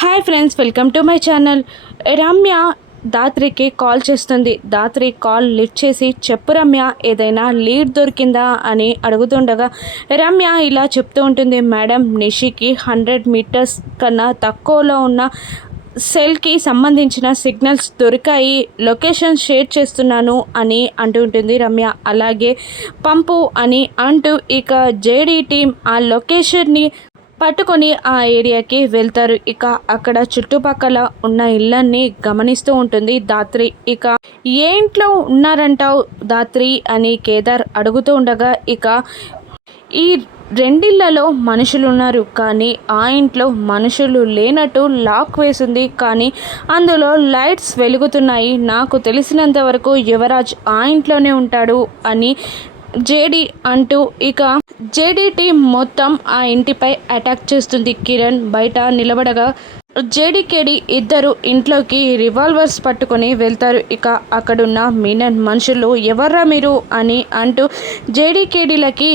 Hi friends, welcome to my channel. Ramya దాత్రికి call చేస్తుంది. Dhatri call lift చేసి, చెప్పు రమ్య, ఏదైనా లీడ్ దొరికిందా అని అడుగుతుండగా రమ్య ఇలా చెప్తూ ఉంటుంది. మేడం, నిషికి 100 మీటర్స్ కన్నా తక్కువలో ఉన్న సెల్కి సంబంధించిన సిగ్నల్స్ దొరికాయి, లొకేషన్ షేర్ చేస్తున్నాను అని అంటుంటుంది రమ్య. అలాగే పంపు అని అంటూ ఇక జేడీ టీం ఆ లొకేషన్ని పట్టుకొని ఆ ఏరియాకి వెళ్తారు. ఇక అక్కడ చుట్టుపక్కల ఉన్న ఇళ్ళన్ని గమనిస్తూ ఉంటుంది దాత్రి. ఇక ఏ ఇంట్లో ఉన్నారంటావు దాత్రి అని కేదార్ అడుగుతూ ఉండగా, ఇక ఈ రెండిళ్లలో మనుషులు ఉన్నారు, కానీ ఆ ఇంట్లో మనుషులు లేనట్టు లాక్ వేసింది, కానీ అందులో లైట్స్ వెలుగుతున్నాయి. నాకు తెలిసినంత వరకు యువరాజ్ ఆ ఇంట్లోనే ఉంటాడు అని జేడీ అంటూ ఇక జేడీ టీం మొత్తం ఆ ఇంటిపై అటాక్ చేస్తుంది. కిరణ్ బయట నిలబడగా జేడీకేడి ఇద్దరు ఇంట్లోకి రివాల్వర్స్ పట్టుకొని వెళ్తారు. ఇక అక్కడున్న మీనన్ మనుషులు, ఎవర్రా మీరు అని అంటూ జేడీకేడీలకి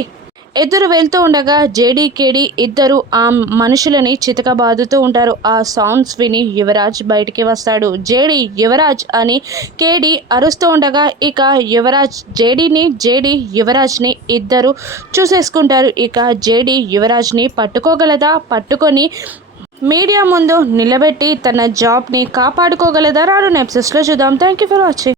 ఎదురు వెళ్తూ ఉండగా జేడీకేడి ఇద్దరు ఆ మనుషులని చితకబాదుతూ ఉంటారు. ఆ సౌండ్స్ విని యువరాజ్ బయటికి వస్తాడు. జేడీ, యువరాజ్ అని కేడి అరుస్తూ ఉండగా ఇక యువరాజ్ జేడీని, జేడీ యువరాజ్ని ఇద్దరు చూసేసుకుంటారు. ఇక జేడీ యువరాజ్ని పట్టుకోగలదా, పట్టుకొని మీడియా ముందు నిలబెట్టి తన జాబ్ని కాపాడుకోగలదా? రాను ఎపిసోడ్స్లో చూద్దాం. Thank you for watching.